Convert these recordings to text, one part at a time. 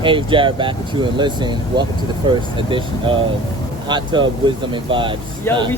Hey, Jared, back at you, and listen. Welcome to the first edition of Hot Tub Wisdom and Vibes. Yo, we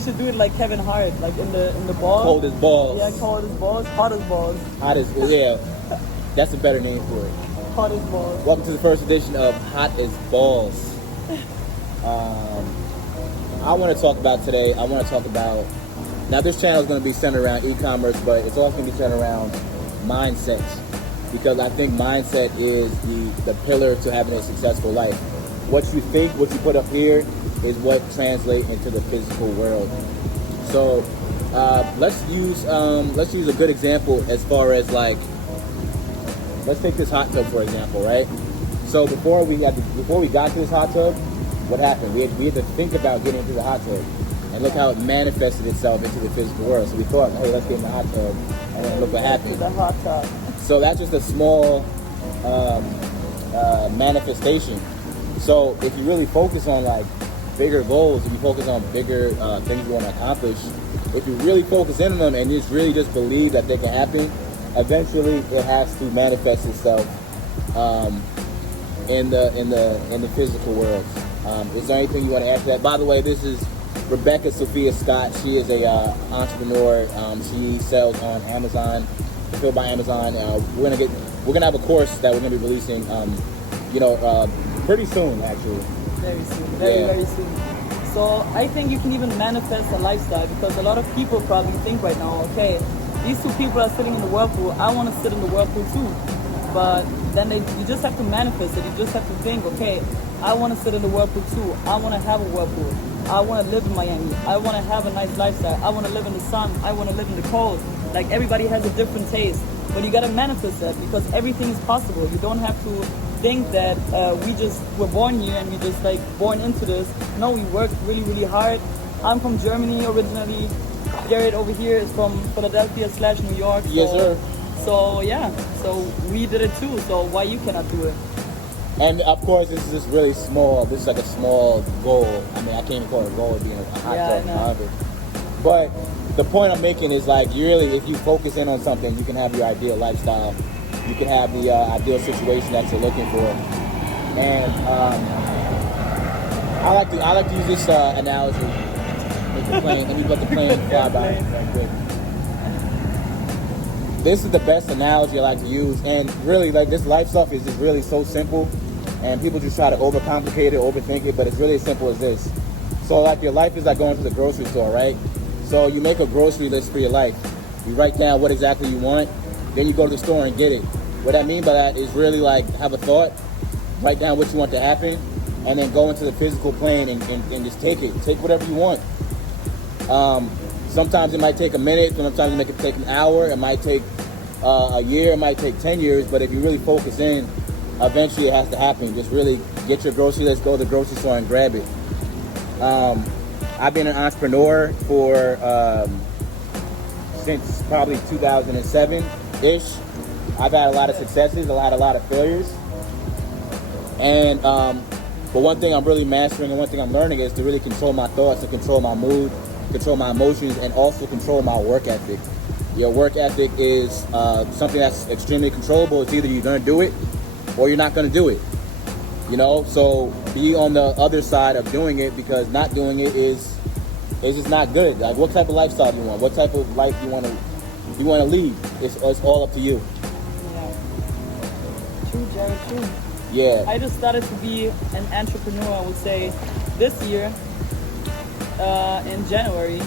should do it like Kevin Hart, like in the balls. Cold as balls. Yeah, cold as balls, hot as balls. Hot as that's a better name for it. Hot as balls. Welcome to the first edition of Hot as Balls. I want to talk about today. Now this channel is going to be centered around e-commerce, but it's also going to be centered around mindsets, because I think mindset is the pillar to having a successful life. What you think, what you put up here, is what translates into the physical world. So let's use a good example as far as like, let's take this hot tub for example, right? So before we got to this hot tub, what happened? We had to think about getting into the hot tub, and look how it manifested itself into the physical world. So we thought, hey, let's get in the hot tub, and then look what happened. The hot tub. So that's just a small manifestation. So if you really focus on like bigger goals, if you focus on bigger things you want to accomplish, if you really focus in on them and just believe that they can happen, eventually it has to manifest itself in the physical world. Is there anything you want to add to that? By the way, this is Rebecca Sophia Scott. She is a entrepreneur. She sells on Amazon, fulfilled by Amazon. We're gonna have a course that we're gonna be releasing, pretty soon, actually. Very soon. Very soon. So I think you can even manifest a lifestyle, because a lot of people probably think right now, okay, these two people are sitting in the whirlpool. I want to sit in the whirlpool too. But then you just have to manifest it. You just have to think, okay, I want to sit in the whirlpool too. I want to have a whirlpool. I want to live in Miami. I want to have a nice lifestyle. I want to live in the sun. I want to live in the cold. Like, everybody has a different taste. But you got to manifest that, because everything is possible. You don't have to think that we're born here and we just like born into this. No, we work really, really hard. I'm from Germany originally. Jared over here is from Philadelphia/New York. Yes, sir. So yeah, so we did it too. So why you cannot do it? And of course, this is just really small. This is like a small goal. I mean, I can't even call it a goal, being a hot tub, however. But the point I'm making is, like, really, if you focus in on something, you can have your ideal lifestyle. You can have the ideal situation that you're looking for. And I like to use this analogy. Let me let the plane fly by right quick. This is the best analogy I like to use, and really, like, this life stuff is just really so simple, and people just try to overcomplicate it, overthink it, but it's really as simple as this. So, like, your life is like going to the grocery store, right? So you make a grocery list for your life. You write down what exactly you want, then you go to the store and get it. What I mean by that is really like, have a thought, write down what you want to happen, and then go into the physical plane and just take it. Take whatever you want. Sometimes it might take a minute, sometimes it might take an hour, it might take a year, it might take 10 years, but if you really focus in, eventually it has to happen. Just really get your grocery list, go to the grocery store and grab it. I've been an entrepreneur for since probably 2007-ish. I've had a lot of successes, a lot of failures. And but one thing I'm really mastering and one thing I'm learning is to really control my thoughts and control my mood, control my emotions, and also control my work ethic. Your work ethic is something that's extremely controllable. It's either you're going to do it or you're not going to do it. You know, so be on the other side of doing it, because not doing it is just not good. Like, what type of lifestyle do you want? What type of life do you want to lead? It's all up to you. Yeah. True, Jared, true. Yeah. I just started to be an entrepreneur, I would say, this year, in January.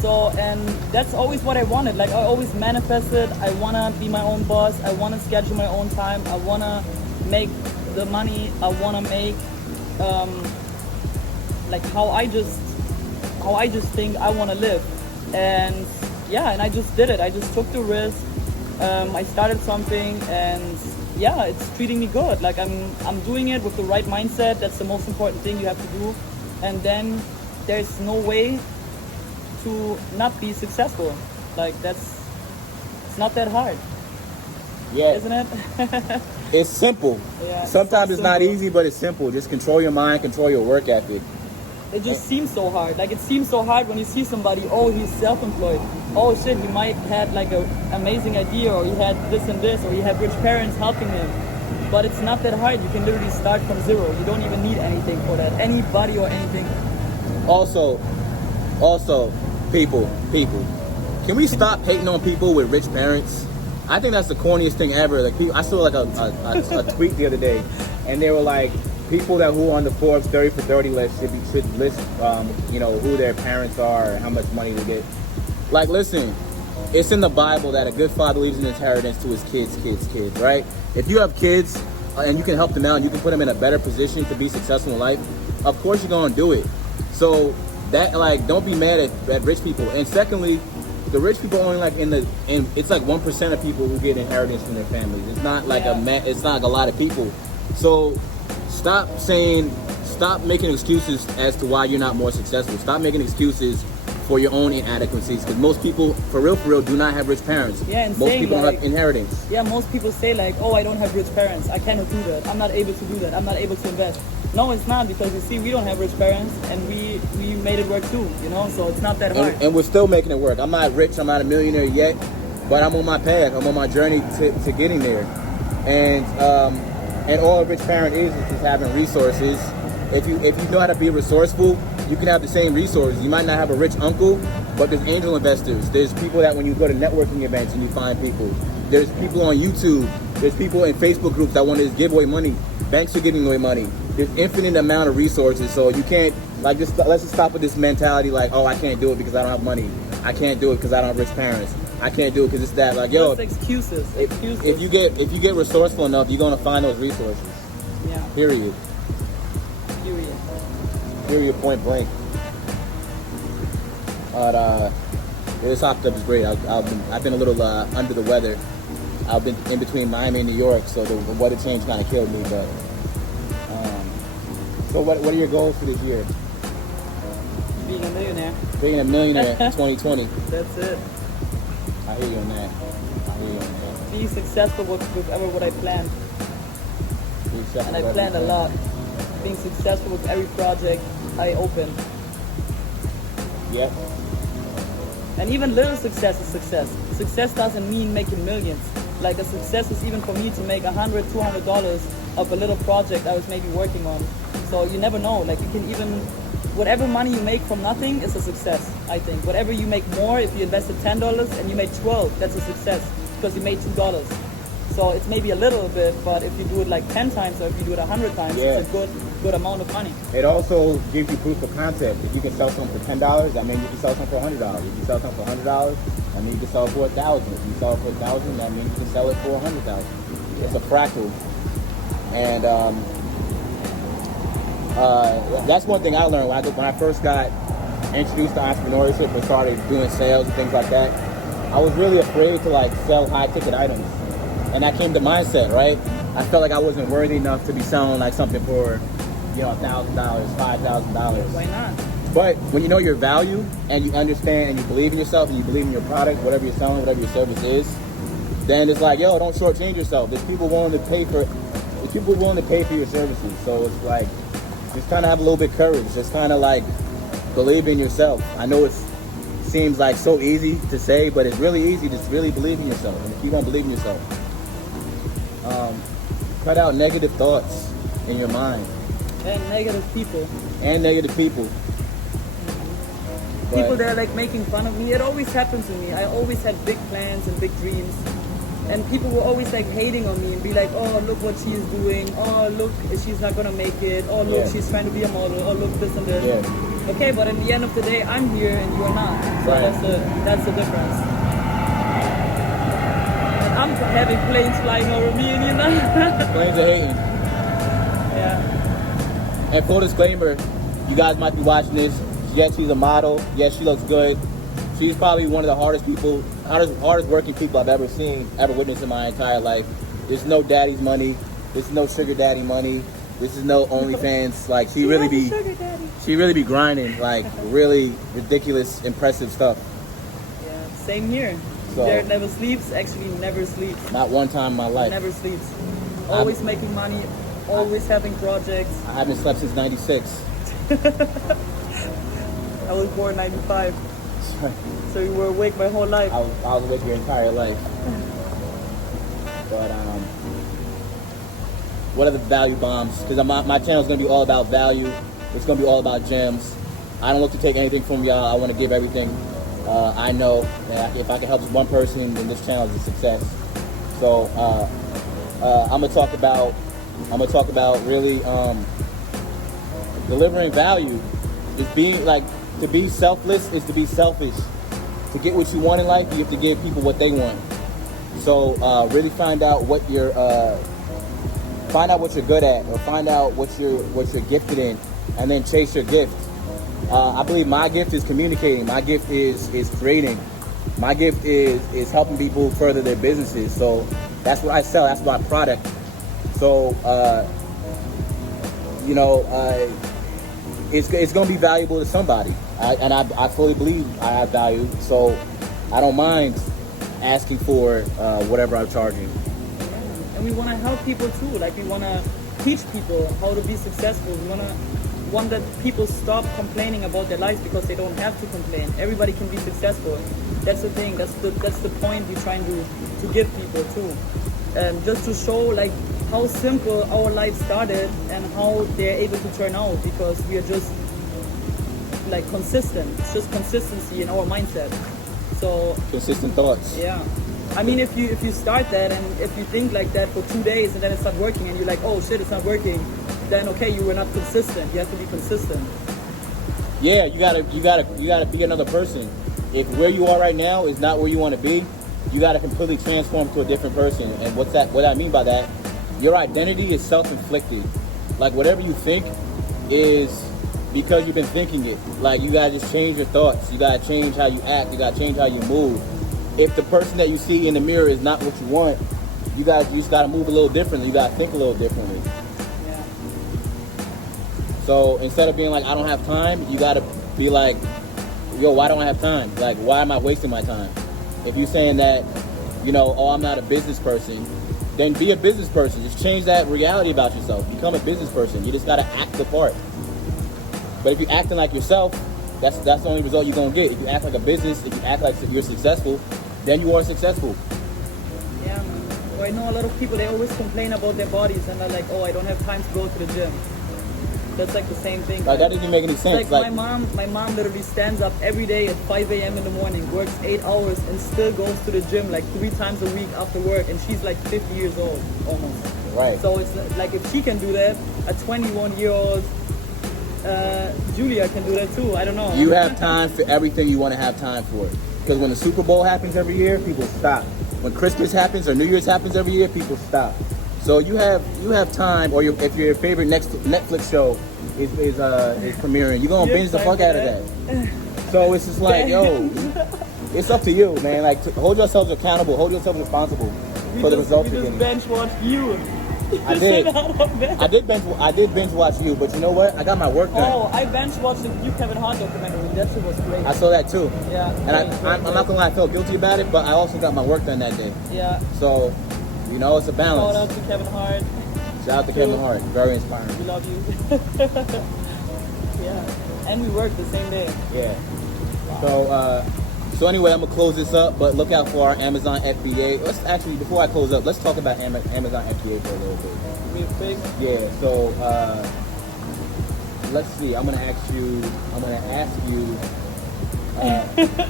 So, and that's always what I wanted. Like, I always manifested. I want to be my own boss. I want to schedule my own time. I want to make the money I want to make, like how I just think I want to live. And yeah, and I just did it. I just took the risk. I started something, and yeah, it's treating me good. Like, I'm doing it with the right mindset. That's the most important thing you have to do. And then there's no way to not be successful. Like, it's not that hard. Yeah. Isn't it? It's simple. Yeah, Sometimes so it's not simple. easy, but it's simple. Just control your mind, control your work ethic. It just seems so hard. Like, it seems so hard when you see somebody, oh, he's self-employed. Oh shit, he might had like an amazing idea, or he had this and this, or he had rich parents helping him. But it's not that hard. You can literally start from zero. You don't even need anything for that. Anybody or anything. Also, people, can we stop hating on people with rich parents? I think that's the corniest thing ever. Like, I saw like a tweet the other day, and they were like, people who are on the Forbes 30 for 30 list should list, who their parents are and how much money they get. Like, listen, it's in the Bible that a good father leaves an inheritance to his kids, right? If you have kids and you can help them out and you can put them in a better position to be successful in life, of course you're gonna do it. So that, like, don't be mad at rich people. And secondly, the rich people only it's like 1% of people who get inheritance from their families. It's not like it's not like a lot of people. So stop making excuses as to why you're not more successful. Stop making excuses for your own inadequacies, because most people, for real, do not have rich parents. Yeah, and most saying, people like, don't have inheritance. Yeah, most people say like, oh, I don't have rich parents. I cannot do that. I'm not able to do that. I'm not able to invest. No, it's not, because you see, we don't have rich parents, and we made it work too, so it's not that hard. And we're still making it work. I'm not rich, I'm not a millionaire yet, but I'm on my path. I'm on my journey to getting there. And all a rich parent is just having resources. If you know how to be resourceful, you can have the same resources. You might not have a rich uncle, but there's angel investors. There's people that when you go to networking events and you find people. There's people on YouTube. There's people in Facebook groups that want to give away money. Banks are giving away money. There's infinite amount of resources. So you can't, let's just stop with this mentality like, oh, I can't do it because I don't have money. I can't do it because I don't have rich parents. I can't do it because it's that. Like, yo, just excuses. If you get resourceful enough, you're gonna find those resources. Yeah. Period. Point blank. But this hot tub is great. I've been a little under the weather. I've been in between Miami and New York, so the weather change kind of killed me. But so what are your goals for this year? Being a millionaire. Being a millionaire in 2020. That's it. I hear you on that. Be successful with what I planned. And I planned a lot. Being successful with every project I open. Yeah. And even little success is success. Success doesn't mean making millions. Like, a success is even for me to make $100, $200 of a little project I was maybe working on. So you never know. Like, you can even, whatever money you make from nothing is a success, I think. Whatever you make more, if you invested $10 and you made 12, that's a success because you made $2. So it's maybe a little bit, but if you do it like 10 times or if you do it 100 times, it's a good amount of money. It also gives you proof of concept. If you can sell something for $10, that means you can sell something for $100. If you sell something for $100, that means you can sell it for $1,000. If you sell it for $1,000, that means you can sell it for $100,000. It's a fractal. And that's one thing I learned when I first got introduced to entrepreneurship and started doing sales and things like that. I was really afraid to like sell high ticket items. And that came to mindset, right? I felt like I wasn't worthy enough to be selling like something for, $1,000, $5,000. Why not? But when you know your value and you understand and you believe in yourself and you believe in your product, whatever you're selling, whatever your service is, then it's like, yo, don't shortchange yourself. There's people willing to pay for your services. So it's like, just kind of have a little bit of courage. Just kind of like believe in yourself. I know it seems like so easy to say, but it's really easy to really believe in yourself. And if you don't believe in yourself, cut out negative thoughts in your mind. And negative people. People that are like making fun of me. It always happened to me. I always had big plans and big dreams. And people were always like hating on me and be like, oh, look what she's doing. Oh, look, she's not going to make it. Oh, look, she's trying to be a model. Oh, look, this and this. Yeah. Okay, but at the end of the day, I'm here and you're not. So that's the difference. And I'm having planes flying over me and you're not. Planes are hating. Yeah. And full disclaimer, you guys might be watching this. Yes, she's a model. Yes, she looks good. She's probably one of the hardest working people I've ever witnessed in my entire life. There's no daddy's money. There's no sugar daddy money. This is no OnlyFans. Like, she really be grinding, like really ridiculous, impressive stuff. Yeah, same here. So, Jared never sleeps. Actually, never sleeps. Not one time in my life. Never sleeps. Always making money. Always having projects. I haven't slept since '96. I was born 95. So you were awake my whole life. I was awake your entire life. But what are the value bombs? Because my channel is going to be all about value. It's going to be all about gems. I don't look to take anything from y'all. I want to give everything I know. And if I can help one person, then this channel is a success. So I'm gonna talk about really delivering value. Is being like, to be selfless is to be selfish. To get what you want in life, you have to give people what they want. So really find out what you're good at, or find out what you're gifted in, and then chase your gift. I believe my gift is communicating. My gift is creating. My gift is helping people further their businesses. So that's what I sell. That's my product. So it's going to be valuable to somebody. I fully believe I have value. So I don't mind asking for whatever I'm charging. Yeah. And we want to help people too. Like, we want to teach people how to be successful. We want that people stop complaining about their lives, because they don't have to complain. Everybody can be successful. That's the thing. That's the point we're trying to give people too. Just to show like how simple our life started and how they're able to turn out, because we are just like consistent. It's just consistency in our mindset. So consistent thoughts. Yeah. I mean, if you start that, and if you think like that for 2 days and then it's not working, and you're like, oh shit, it's not working, then okay, you were not consistent. You have to be consistent. Yeah, you gotta be another person. If where you are right now is not where you want to be, you gotta completely transform to a different person. And what I mean by that, your identity is self-inflicted. Like, whatever you think is because you've been thinking it. Like, you gotta just change your thoughts. You gotta change how you act. You gotta change how you move. If the person that you see in the mirror is not what you want, you just gotta move a little differently. You gotta think a little differently. Yeah. So instead of being like, I don't have time, you gotta be like, yo, why don't I have time? Like, why am I wasting my time? If you're saying that, oh, I'm not a business person, then be a business person. Just change that reality about yourself. Become a business person. You just gotta act the part. But if you're acting like yourself, that's the only result you're gonna get. If you act like a business, if you act like you're successful, then you are successful. Yeah, man. Well, I know a lot of people, they always complain about their bodies, and they're like, oh, I don't have time to go to the gym. That's like the same thing. Like, that doesn't make any sense. Like my mom literally stands up every day at 5 a.m. in the morning, works 8 hours, and still goes to the gym like 3 times a week after work, and she's like 50 years old almost. Right. So it's like, if she can do that, a 21-year-old Julia can do that too. I don't know. You have time for everything you want to have time for. Because when the Super Bowl happens every year, people stop. When Christmas happens or New Year's happens every year, people stop. So you have time, or if your favorite Netflix show is premiering, you're gonna binge the fuck out of that. So it's just like, yo, it's up to you, man. Like, hold yourselves accountable, hold yourselves responsible for the results you're getting. We just bench watched you. I did binge watch you, but you know what? I got my work done. Oh, I bench watched the You Kevin Hart documentary. That shit was great. I saw that too. Yeah. And I'm not gonna lie, I felt guilty about it, but I also got my work done that day. Yeah. So, it's a balance. Shout out to Kevin Hart. Shout out to Kevin Hart. Very inspiring. We love you. Yeah. And we worked the same day. Yeah. Wow. So anyway, I'm gonna close this up, but look out for our Amazon FBA. Let's actually, before I close up, let's talk about Amazon FBA for a little bit. Real quick. Yeah. So let's see. I'm gonna ask you.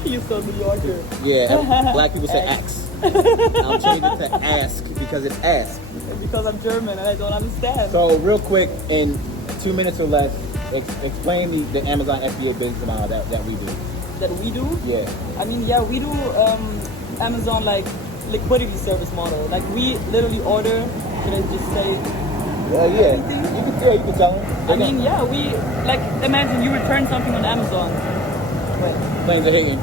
You so New Yorker. Yeah. Black people say ask. I'll change it to ask because it's ask. Because I'm German and I don't understand. So real quick, in 2 minutes or less, explain the Amazon FBA business model that we do. That we do? Yeah. I mean, yeah, we do Amazon like liquidity service model. Like, we literally order. Should I just say? Yeah. You can tell them. I mean, yeah, we like, imagine you return something on Amazon. Wait. Planes are hitting.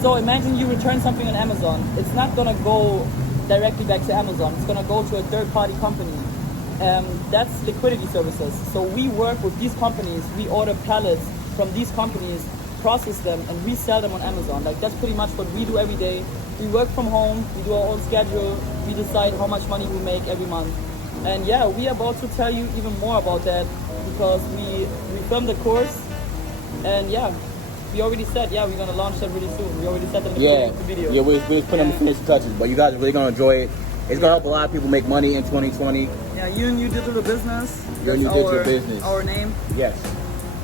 So imagine you return something on Amazon. It's not gonna go directly back to Amazon. It's gonna go to a third-party company. That's liquidity services. So we work with these companies. We order pallets from these companies, process them, and resell them on Amazon. Like, that's pretty much what we do every day. We work from home. We do our own schedule. We decide how much money we make every month. And yeah, we are about to tell you even more about that, because we filmed the course, and yeah. We already said, we're going to launch that really soon. We already said that in the video. Yeah, we're putting on the finishing touches, but you guys are really going to enjoy it. It's gonna help a lot of people make money in 2020. Yeah, you digital business. Your new digital business. Our name. Yes.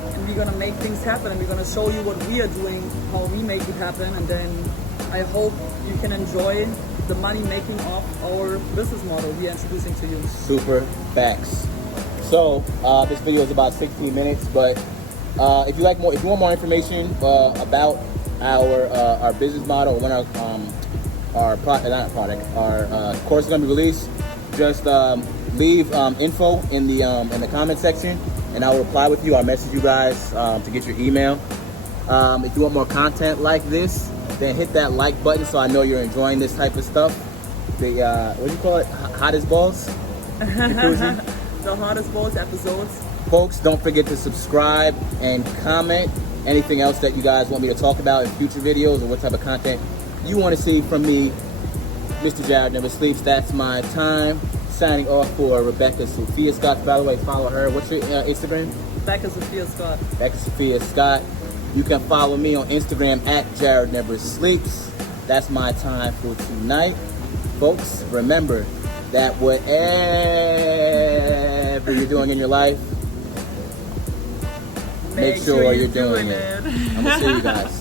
And we're gonna make things happen, and we're gonna show you what we are doing, how we make it happen, and then I hope you can enjoy the money making of our business model we are introducing to you. Super facts. So this video is about 16 minutes, but if you want more information about our business model, when our course is gonna be released, just leave info in the comment section, and I will reply with you. I'll message you guys to get your email. If you want more content like this, then hit that like button so I know you're enjoying this type of stuff. The what do you call it? Hottest balls? The hottest balls episodes. Folks, don't forget to subscribe and comment anything else that you guys want me to talk about in future videos, or what type of content you want to see from me, Mr. Jared Never Sleeps. That's my time. Signing off for Rebecca Sophia Scott. By the way, follow her. What's your Instagram? Rebecca Sophia Scott. Rebecca Sophia Scott. You can follow me on Instagram at Jared Never Sleeps. That's my time for tonight. Folks, remember that whatever you're doing in your life, make sure you're doing it. I'm going to see you guys.